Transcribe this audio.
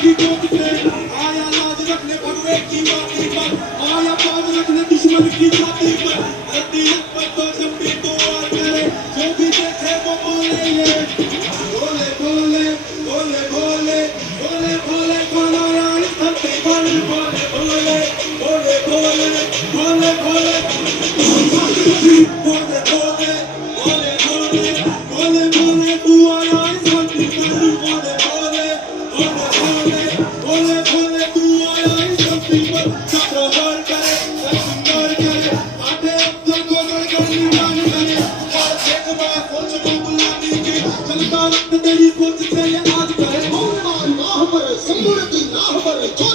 की गोद से आया लाज रखने भगवे की बाती पर आया पाव रखने दुश्मन की छाती पर धरती पर तो जब भी तो वार करे जो भी देखे वो बोले ये बोले बोले बोले बोले बोले बोले बोला यार धरती पर बोले बोले बोले बोले बोले बोले बोले बोले बोले बोले बोले बोले तू आया इस धरती पर बोले बोले बोले बोले बोले बोले तू आया इस धरती पर चक्र हर करे सुंदर करे आते अब्दुल को कर निशान करे और देख मैं सोच को बुला दीजिए चलता रक्त तेरी सोच से ये आज करे मौन नाह पर सम्मुरती नाह पर जो